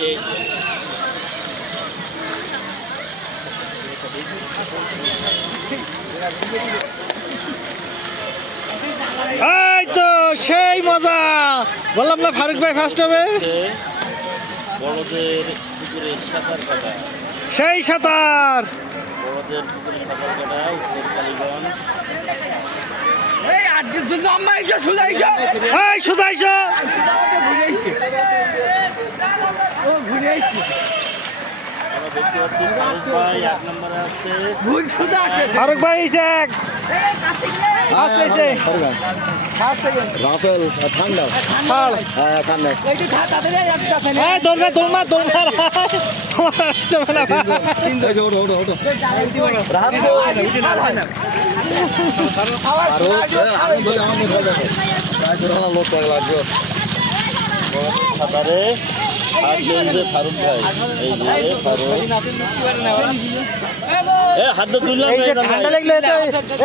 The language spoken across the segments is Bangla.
এই তো সেই মজা, বললাম না ফারুক ভাই ফার্স্ট হবে। বড়দের পুকুরে সাঁতার কাটা, সেই সাঁতার। বড়দের পুকুরে সাঁতার কাটা উত্তর কালীগঞ্জ। এই সুদাইছো আমরা দেখতে পাচ্ছি ফারুক ভাই 1 নম্বরে আছে। ফারুক ভাই এক ফার্স্ট হয়েছে। রাসেল ঠান্ডা ফাল ঠান্ডা এই দৌড়বে দৌড়মা দৌড়মা তোমার আসতে হবে না ওটো ওটো ওটো সাঁতারে হাত ধরছে ফারুক ভাই। এই যে ফারুক হাত তুললাম। এই যে ঠান্ডা লাগলে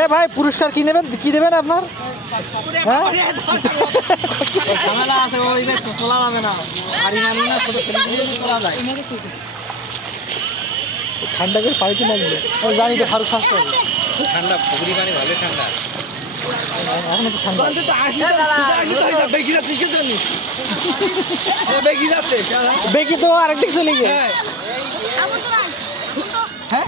এ ভাই পুরস্কার কি নেবেন, কি দেবেন আপনার? হ্যাঁ ঝামেলা আছে, ওই তো তোলা যাবে না, গাড়ি মানি না, ছোট তোলা যায়। ঠান্ডা করে পানিতে লাগবে, আমি জানি তো ফারুক ফার্স্ট হবে। ঠান্ডা পুকুরি পানি ভালো ঠান্ডা। এখন তো ঠান্ডা বেকি তো আরেকদিক চলে গিয়ে। হ্যাঁ